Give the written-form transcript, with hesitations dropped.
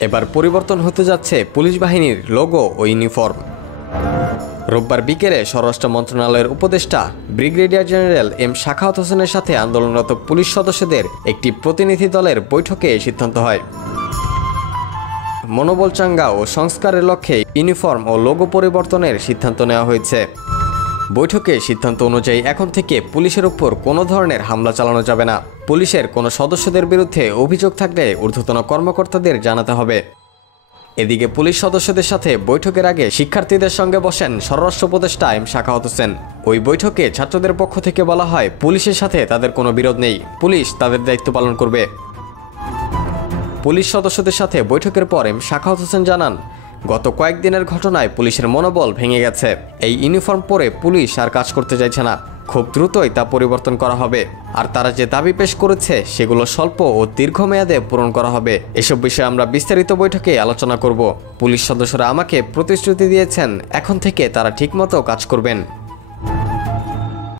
এবার পরিবর্তন হতে যাচ্ছে পুলিশ বাহিনীর লোগো ও ইউনিফর্ম। রোববার বিকেলে স্বরাষ্ট্র মন্ত্রণালয়ের উপদেষ্টা ব্রিগেডিয়ার জেনারেল এম সাখাওয়াত হোসেনের সাথে আন্দোলনরত পুলিশ সদস্যদের একটি প্রতিনিধি দলের বৈঠকে এই সিদ্ধান্ত হয়। মনোবল চাঙ্গা ও সংস্কারের লক্ষ্যে ইউনিফর্ম ও লোগো পরিবর্তনের সিদ্ধান্ত নেওয়া হয়েছে। বৈঠকে সিদ্ধান্ত অনুযায়ী এখন থেকে পুলিশের উপর কোনো ধরনের হামলা চালানো যাবে না। পুলিশের কোনো সদস্যদের বিরুদ্ধে অভিযোগ থাকলে ঊর্ধ্বতন কর্মকর্তাদের জানাতে হবে। এদিকে পুলিশ সদস্যদের সাথে বৈঠকের আগে শিক্ষার্থীদের সঙ্গে বসেন স্বরাষ্ট্র উপদেষ্টা এম সাখাওয়াত হোসেন। ওই বৈঠকে ছাত্রদের পক্ষ থেকে বলা হয়, পুলিশের সাথে তাদের কোনো বিরোধ নেই, পুলিশ তাদের দায়িত্ব পালন করবে। পুলিশ সদস্যদের সাথে বৈঠকের পর এম সাখাওয়াত হোসেন জানান, গত কয়েকদিনের ঘটনায় পুলিশের মনোবল ভেঙে গেছে। এই ইউনিফর্ম পরে পুলিশ আর কাজ করতে চাইছে না। খুব দ্রুতই তা পরিবর্তন করা হবে। আর তারা যে দাবি পেশ করেছে সেগুলো স্বল্প ও দীর্ঘমেয়াদে পূরণ করা হবে। এসব বিষয়ে আমরা বিস্তারিত বৈঠকে আলোচনা করব। পুলিশ সদস্যরা আমাকে প্রতিশ্রুতি দিয়েছেন এখন থেকে তারা ঠিকমতো কাজ করবেন।